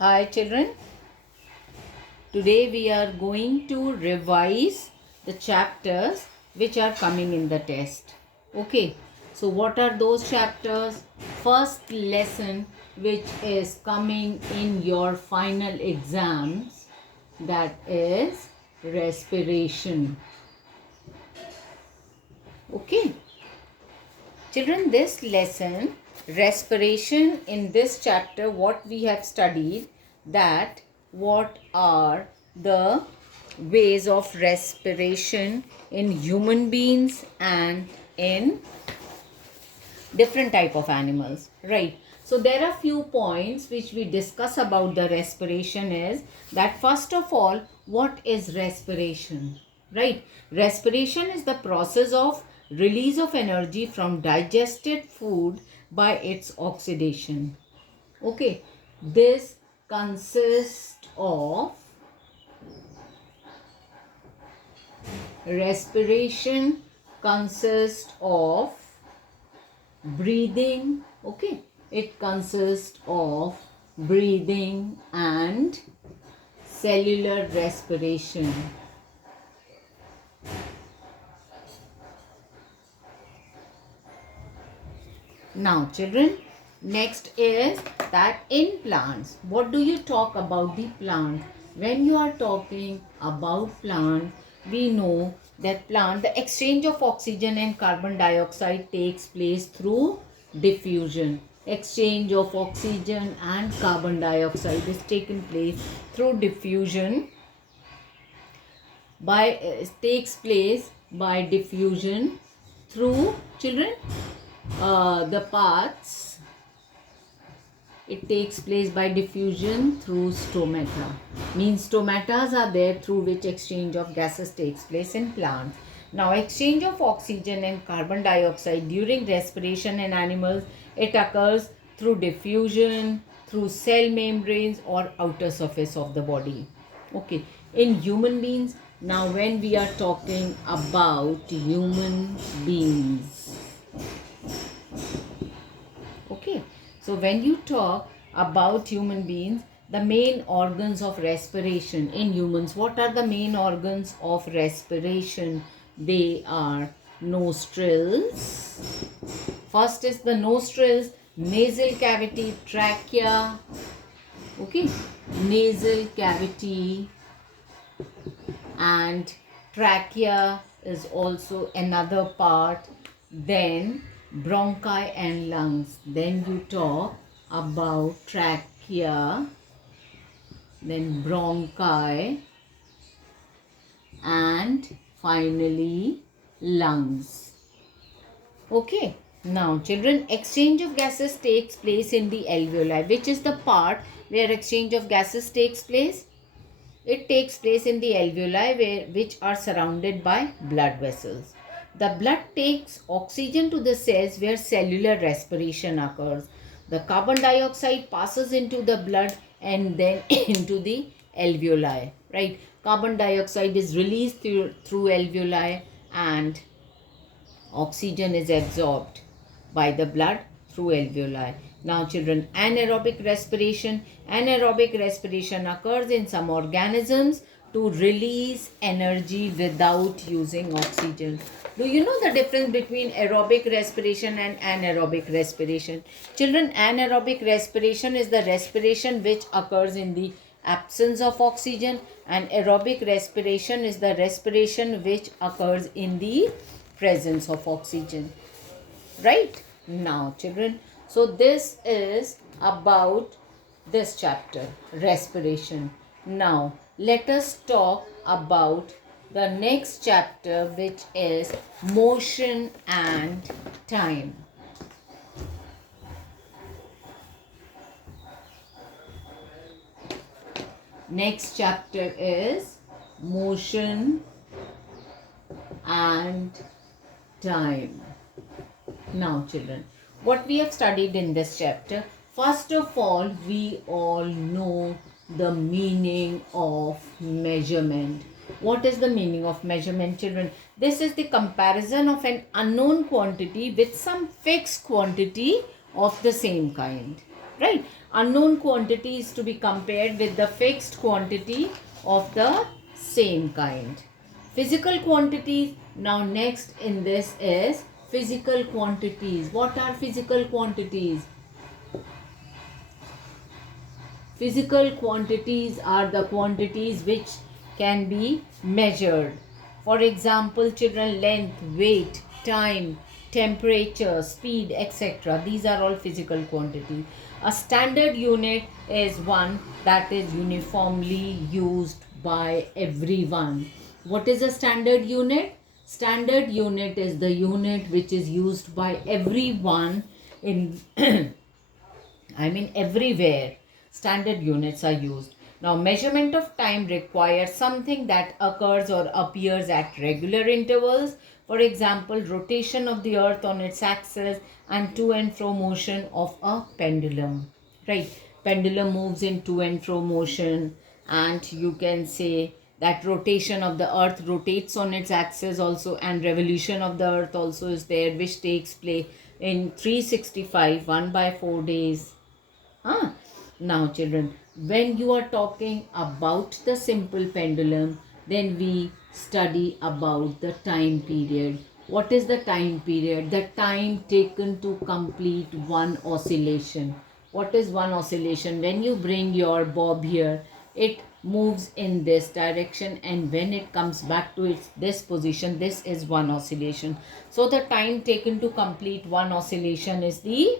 Hi children, today we are going to revise the chapters which are coming in the test. Okay, so what are those chapters? First lesson which is coming in your final exams, that is respiration. Okay, children, this lesson, respiration, in this chapter what we have studied, that what are the ways of respiration in human beings and in different type of animals, right? So there are few points which we discuss about the respiration is that first of all, what is respiration, right? Respiration is the process of release of energy from digested food by its oxidation. Okay, this consists of respiration consists of breathing. Okay, it consists of breathing and cellular respiration. Now children, next is that in plants, what do you talk about the plant? When you are talking about plant, we know that plant, the exchange of oxygen and carbon dioxide takes place through diffusion. Exchange of oxygen and carbon dioxide is taken place through diffusion by takes place by diffusion through children the parts. It takes place by diffusion through stomata. Means stomatas are there through which exchange of gases takes place in plants. Now exchange of oxygen and carbon dioxide during respiration in animals, it occurs through diffusion, through cell membranes or outer surface of the body. Okay. In human beings, now when we are talking about human beings, okay, so when you talk about human beings, the main organs of respiration in humans, what are the main organs of respiration? They are nostrils. First is the nostrils, nasal cavity, trachea. Okay, nasal cavity and trachea is also another part. Then bronchi and lungs. Then you talk about trachea, then bronchi, and finally lungs. Okay. Now children, exchange of gases takes place in the alveoli. Which is the part where exchange of gases takes place? It takes place in the alveoli, which are surrounded by blood vessels. The blood takes oxygen to the cells where cellular respiration occurs. The carbon dioxide passes into the blood and then into the alveoli. Right? Carbon dioxide is released through alveoli and oxygen is absorbed by the blood through alveoli. Now children, anaerobic respiration. Anaerobic respiration occurs in some organisms to release energy without using oxygen. Do you know the difference between aerobic respiration and anaerobic respiration? Children, anaerobic respiration is the respiration which occurs in the absence of oxygen, and aerobic respiration is the respiration which occurs in the presence of oxygen. Right? Now children, so this is about this chapter, respiration. Now let us talk about the next chapter, which is motion and time. Next chapter is motion and time. Now children, what we have studied in this chapter, first of all, we all know the meaning of measurement. What is the meaning of measurement, children? This is the comparison of an unknown quantity with some fixed quantity of the same kind. right? Unknown quantity is to be compared with the fixed quantity of the same kind. Physical quantities. Now next in this is physical quantities. What are physical quantities? Physical quantities are the quantities which can be measured. For example, children, length, weight, time, temperature, speed, etc. These are all physical quantities. A standard unit is one that is uniformly used by everyone. What is a standard unit? Standard unit is the unit which is used by everyone in everywhere. Standard units are used. Now, measurement of time requires something that occurs or appears at regular intervals. For example, rotation of the earth on its axis and to and fro motion of a pendulum. Right? Pendulum moves in to and fro motion, and you can say that rotation of the earth rotates on its axis also, and revolution of the earth also is there, which takes place in 365, 1 by 4 days. Now, children, when you are talking about the simple pendulum, then we study about the time period. What is the time period? The time taken to complete one oscillation. What is one oscillation? When you bring your bob here, it moves in this direction, and when it comes back to this position, this is one oscillation. So the time taken to complete one oscillation is the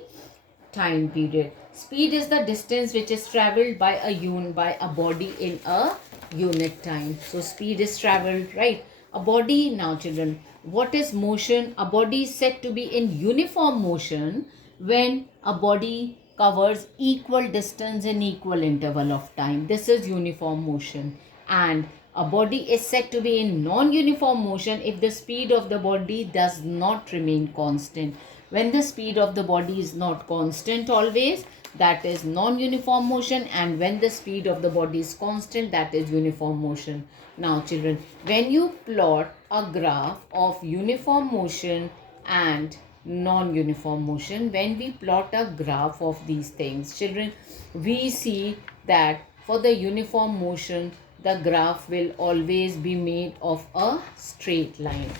time period. Speed is the distance which is traveled by a body in a unit time. So speed is traveled, right? A body. Now children, what is motion? A body is said to be in uniform motion when a body covers equal distance in equal interval of time. This is uniform motion. And a body is said to be in non-uniform motion if the speed of the body does not remain constant. When the speed of the body is not constant always, that is non-uniform motion, and when the speed of the body is constant, that is uniform motion. Now children, when you plot a graph of uniform motion and non-uniform motion, when we plot a graph of these things, children, we see that for the uniform motion, the graph will always be made of a straight line.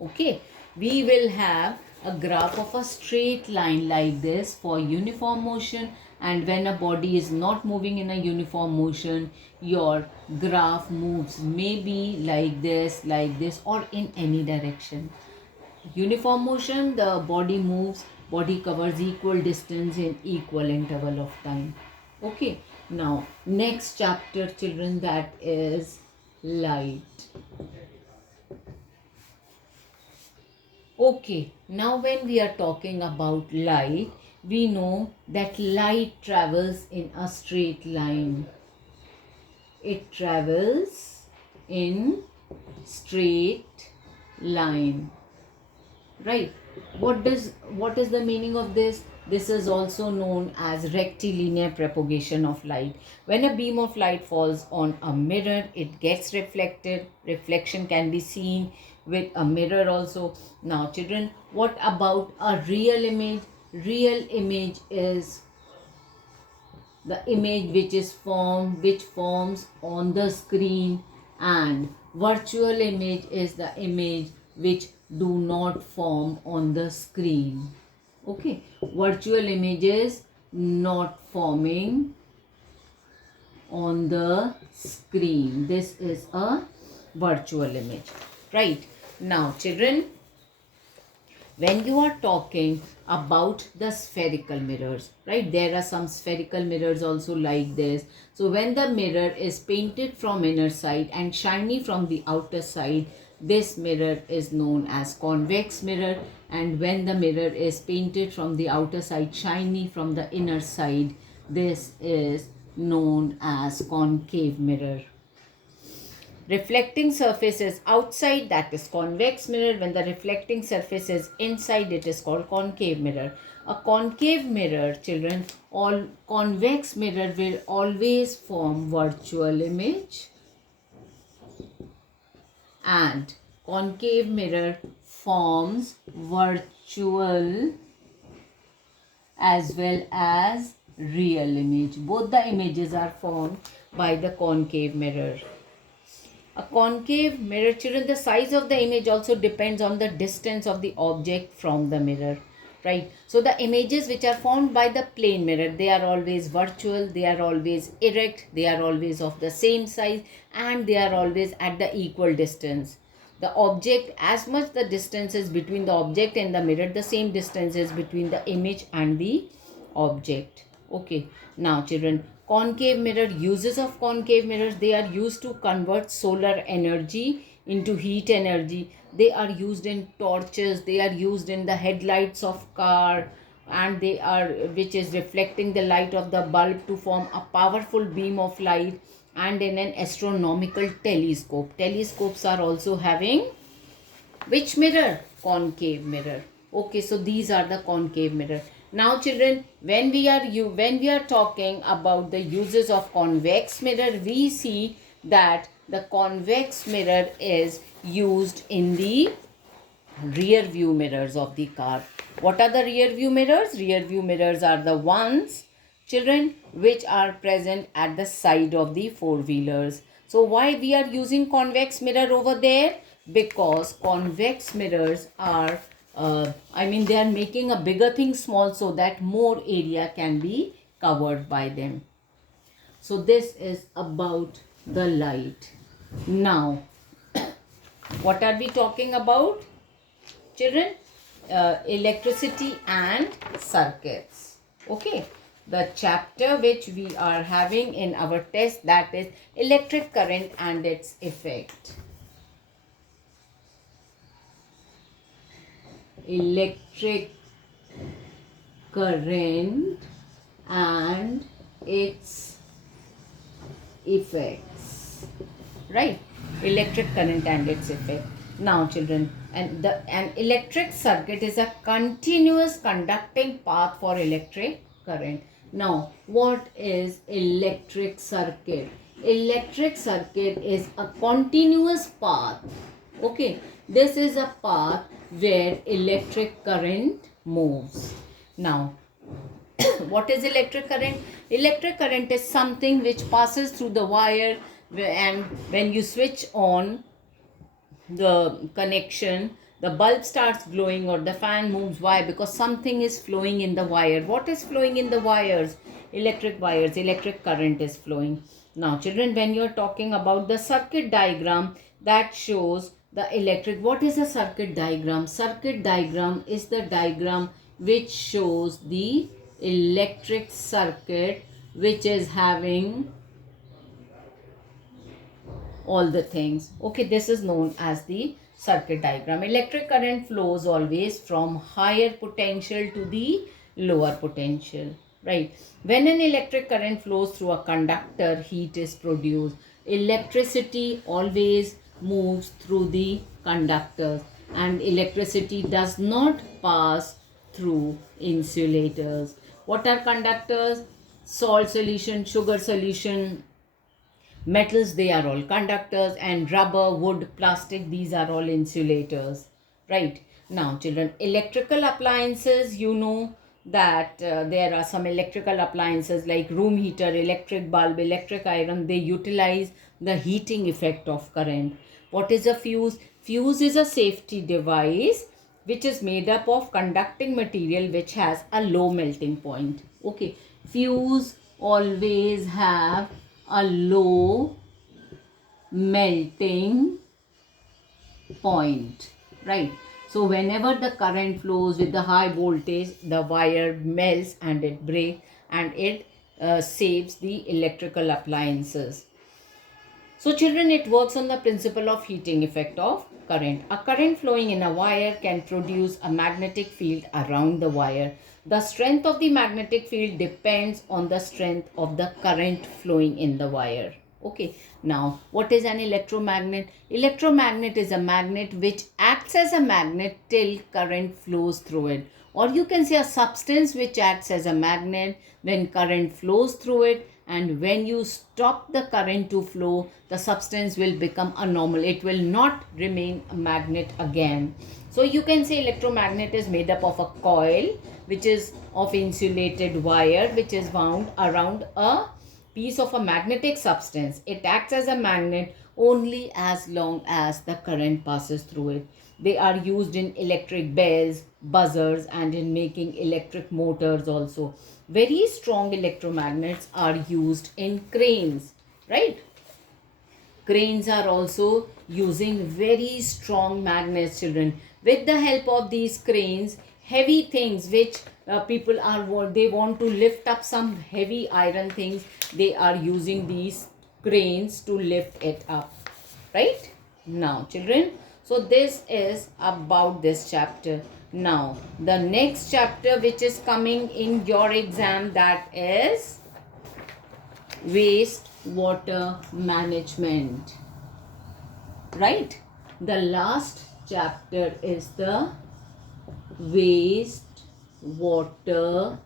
Okay, we will have a graph of a straight line like this for uniform motion, and when a body is not moving in a uniform motion, your graph moves maybe like this, or in any direction. Uniform motion, the body moves, body covers equal distance in equal interval of time. Okay, now next chapter, children, that is light. Okay, now when we are talking about light, we know that light travels in a straight line. It travels in straight line. Right? What is the meaning of this? This is also known as rectilinear propagation of light. When a beam of light falls on a mirror, it gets reflected. Reflection can be seen with a mirror also. Now children, what about a real image? Real image is the image which forms on the screen, and virtual image is the image which do not form on the screen. Okay, virtual images not forming on the screen. This is a virtual image. Right? Now children, when you are talking about the spherical mirrors, right, there are some spherical mirrors also like this. So when the mirror is painted from inner side and shiny from the outer side, this mirror is known as convex mirror, and when the mirror is painted from the outer side, shiny from the inner side, this is known as concave mirror. Reflecting surface is outside, that is convex mirror. When the reflecting surface is inside, it is called concave mirror. A concave mirror, children, all convex mirror will always form virtual image, and concave mirror forms virtual as well as real image. Both the images are formed by the concave mirror. A concave mirror, children, the size of the image also depends on the distance of the object from the mirror, right? So the images which are formed by the plane mirror, they are always virtual, they are always erect, they are always of the same size, and they are always at the equal distance. The object, as much the distance is between the object and the mirror, the same distance is between the image and the object. Okay, now children, concave mirror, uses of concave mirrors, they are used to convert solar energy into heat energy. They are used in torches, they are used in the headlights of car, and they are, which is reflecting the light of the bulb to form a powerful beam of light. And in an astronomical telescope, telescopes are also having which mirror? Concave mirror. Okay, so these are the concave mirror. Now children, when we are talking about the uses of convex mirror, we see that the convex mirror is used in the rear view mirrors of the car. What are the rear view mirrors? Rear view mirrors are the ones, children, which are present at the side of the four-wheelers. So why we are using convex mirror over there? Because convex mirrors are, they are making a bigger thing small so that more area can be covered by them. So this is about the light. Now, what are we talking about, children? Electricity and circuits. Okay, the chapter which we are having in our test, that is electric current and its effect. Electric current and its effects, right? Electric current and its effect. Now children, an electric circuit is a continuous conducting path for electric current. Now, what is electric circuit? Electric circuit is a continuous path. Okay, this is a path where electric current moves. Now, what is electric current? Electric current is something which passes through the wire, and when you switch on the connection, the bulb starts glowing or the fan moves. Why? Because something is flowing in the wire. What is flowing in the wires? Electric wires. Electric current is flowing. Now children, when you are talking about the circuit diagram that shows the electric, what is a circuit diagram? Circuit diagram is the diagram which shows the electric circuit, which is having all the things. Okay, this is known as the circuit diagram. Electric current flows always from higher potential to the lower potential, right? When an electric current flows through a conductor, heat is produced. Electricity always moves through the conductors, and electricity does not pass through insulators. What are conductors? Salt solution, sugar solution, metals, they are all conductors, and rubber, wood, plastic, these are all insulators, right? Now children, electrical appliances, you know that there are some electrical appliances like room heater, electric bulb, electric iron. They utilize the heating effect of current. What is a fuse? Fuse is a safety device which is made up of conducting material which has a low melting point. Okay, fuse always have a low melting point, right? So whenever the current flows with the high voltage, the wire melts and it breaks, and it saves the electrical appliances. So children, it works on the principle of heating effect of current. A current flowing in a wire can produce a magnetic field around the wire. The strength of the magnetic field depends on the strength of the current flowing in the wire. Okay, now what is an electromagnet? Electromagnet is a magnet which acts as a magnet till current flows through it. or you can say a substance which acts as a magnet when current flows through it, and when you stop the current to flow, the substance will become a normal. It will not remain a magnet again. So you can say electromagnet is made up of a coil which is of insulated wire which is wound around a piece of a magnetic substance. It acts as a magnet only as long as the current passes through it. They are used in electric bells, buzzers, and in making electric motors also. Very strong electromagnets are used in cranes, right? Cranes are also using very strong magnets, children. With the help of these cranes, heavy things which people are they want to lift up some heavy iron things, they are using these cranes to lift it up, right? Now children, so this is about this chapter. Now the next chapter which is coming in your exam, that is waste water management, right? The last chapter is the waste water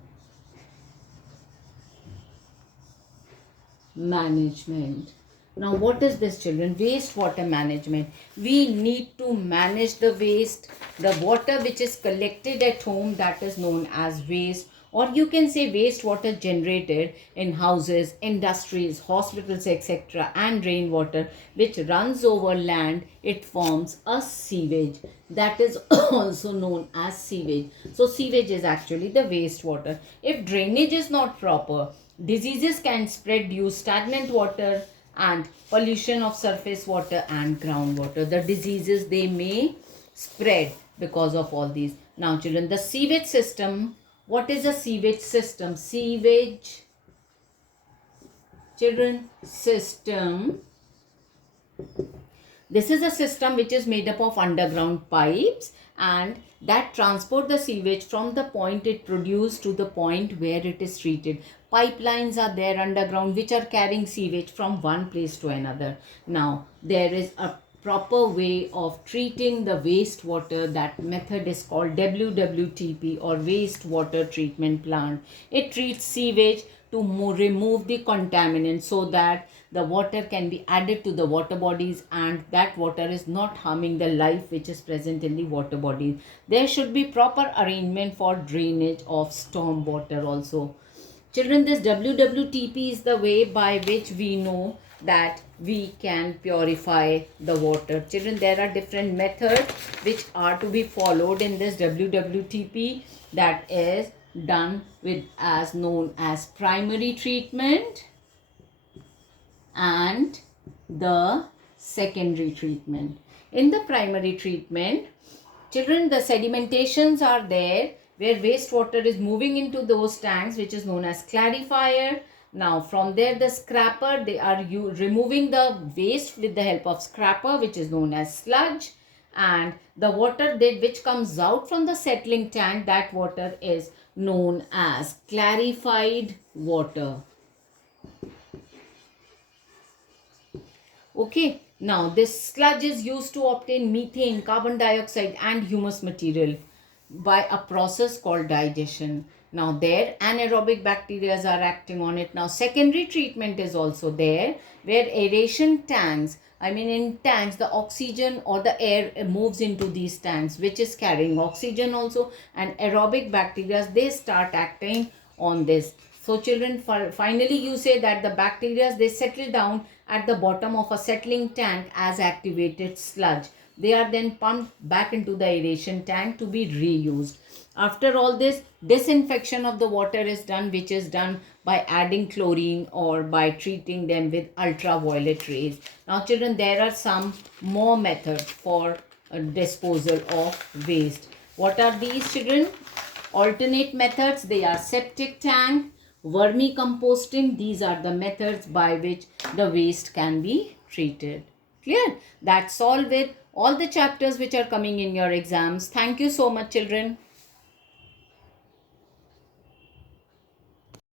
management. Now what is this, children? Waste water management. We need to manage the waste, the water which is collected at home, that is known as waste, or you can say wastewater generated in houses, industries, hospitals, etc., and rainwater which runs over land. It forms a sewage, that is also known as sewage. So sewage is actually the wastewater. If drainage is not proper, diseases can spread due stagnant water and pollution of surface water and groundwater. The diseases, they may spread because of all these. Now children, the sewage system. What is a sewage system? Sewage, children, system. This is a system which is made up of underground pipes and that transport the sewage from the point it produced to the point where it is treated. Pipelines are there underground which are carrying sewage from one place to another. Now, there is a proper way of treating the wastewater. That method is called WWTP, or wastewater treatment plant. It treats sewage to remove the contaminants so that the water can be added to the water bodies and that water is not harming the life which is present in the water bodies. There should be proper arrangement for drainage of storm water also. Children, this WWTP is the way by which we know that we can purify the water. Children, there are different methods which are to be followed in this WWTP, that is done with as known as primary treatment and the secondary treatment. In the primary treatment, children, the sedimentations are there where wastewater is moving into those tanks which is known as clarifier. Now from there the scraper, they are removing the waste with the help of scraper which is known as sludge, and the water which comes out from the settling tank, that water is known as clarified water. Okay, now this sludge is used to obtain methane, carbon dioxide and humus material by a process called digestion. Now there anaerobic bacteria are acting on it. Now secondary treatment is also there where aeration tanks, in tanks the oxygen or the air moves into these tanks which is carrying oxygen also, and aerobic bacteria, they start acting on this. So children, finally you say that the bacteria, they settle down at the bottom of a settling tank as activated sludge. They are then pumped back into the aeration tank to be reused. After all this, disinfection of the water is done, which is done by adding chlorine or by treating them with ultraviolet rays. Now children, there are some more methods for disposal of waste. What are these, children? Alternate methods, they are septic tank, vermicomposting. These are the methods by which the waste can be treated. Clear? That's all with all the chapters which are coming in your exams. Thank you so much, children.